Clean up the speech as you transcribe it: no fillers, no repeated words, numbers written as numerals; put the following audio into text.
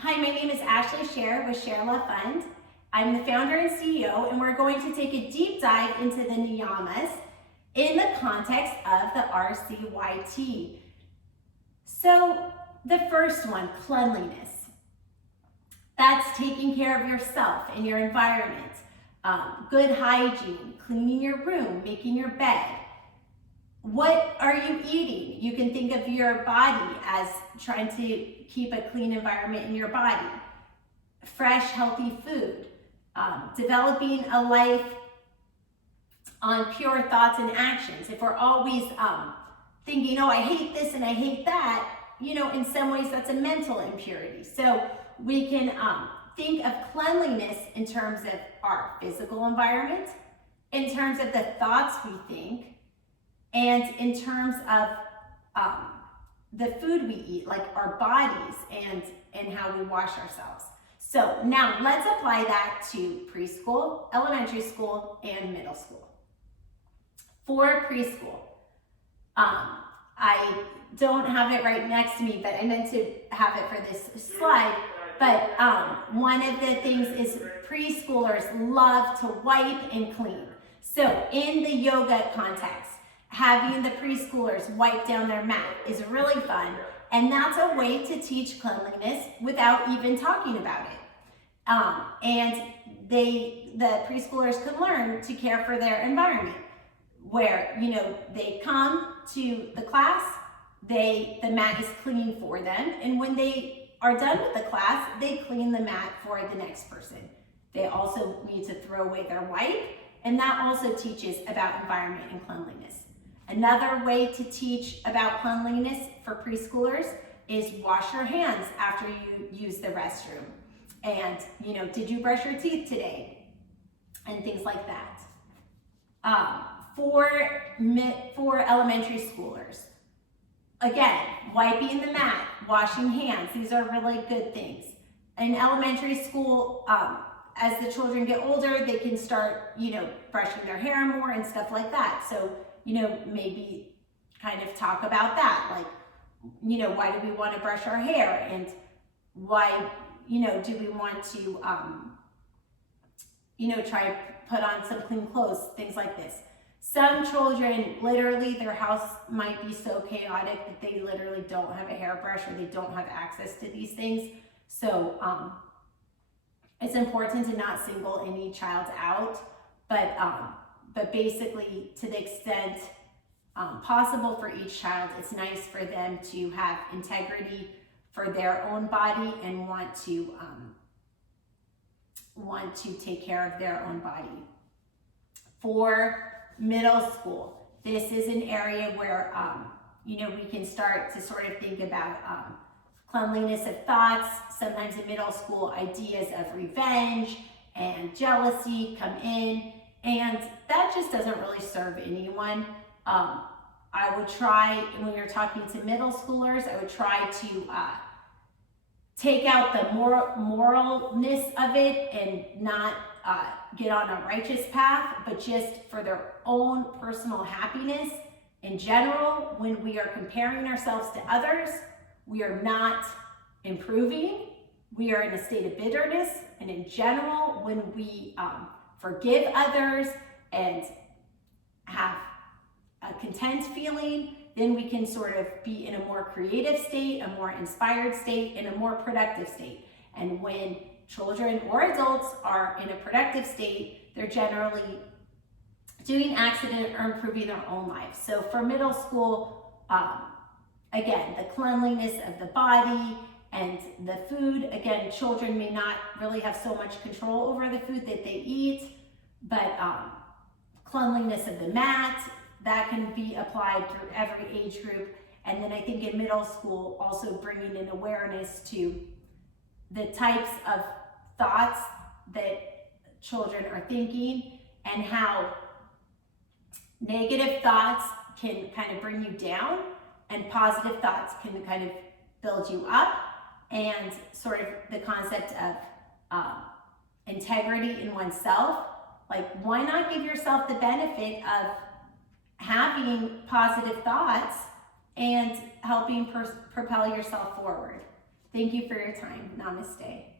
Hi, my name is Ashley Scher with ShareLove.Fund. I'm the founder and CEO, and we're going to take a deep dive into the niyamas in the context of the RCYT. So the first one, cleanliness. That's taking care of yourself and your environment. Good hygiene, cleaning your room, making your bed. What are you eating? You can think of your body as trying to keep a clean environment in your body. Fresh, healthy food. Developing a life on pure thoughts and actions. If we're always thinking, oh, I hate this and I hate that, in some ways that's a mental impurity. So we can think of cleanliness in terms of our physical environment, in terms of the thoughts we think, and in terms of the food we eat, like our bodies and how we wash ourselves. So now let's apply that to preschool, elementary school, and middle school. For preschool, I don't have it right next to me, but I meant to have it for this slide. But one of the things is preschoolers love to wipe and clean. So in the yoga context, having the preschoolers wipe down their mat is really fun. And that's a way to teach cleanliness without even talking about it. And the preschoolers can learn to care for their environment, where they come to the class, the mat is clean for them, and when they are done with the class, they clean the mat for the next person. They also need to throw away their wipe, and that also teaches about environment and cleanliness. Another way to teach about cleanliness for preschoolers is wash your hands after you use the restroom. And, did you brush your teeth today? And things like that. For elementary schoolers, again, wiping the mat, washing hands, these are really good things. In elementary school, as the children get older, they can start, brushing their hair more and stuff like that. So, maybe kind of talk about that, like, why do we want to brush our hair, and why, do we want to, try to put on some clean clothes, things like this. Some children, literally, their house might be so chaotic that they literally don't have a hairbrush or they don't have access to these things. So it's important to not single any child out, but basically, to the extent possible for each child, it's nice for them to have integrity for their own body and want to take care of their own body. For middle school, this is an area where we can start to sort of think about cleanliness of thoughts. Sometimes in middle school, ideas of revenge and jealousy come in, and that just doesn't really serve anyone. I would try, when you're talking to middle schoolers, I would try to take out the moralness of it and not get on a righteous path, but just for their own personal happiness. In general, when we are comparing ourselves to others, we are not improving. We are in a state of bitterness. And in general, when we forgive others and have a content feeling, then we can sort of be in a more creative state, a more inspired state, and a more productive state. And when children or adults are in a productive state, they're generally doing accident or improving their own lives. So for middle school, again, the cleanliness of the body and the food. Again, children may not really have so much control over the food that they eat, but cleanliness of the mat, that can be applied through every age group. And then I think in middle school, also bringing in awareness to the types of thoughts that children are thinking and how negative thoughts can kind of bring you down and positive thoughts can kind of build you up, and sort of the concept of integrity in oneself. Like, why not give yourself the benefit of having positive thoughts and helping propel yourself forward? Thank you for your time. Namaste.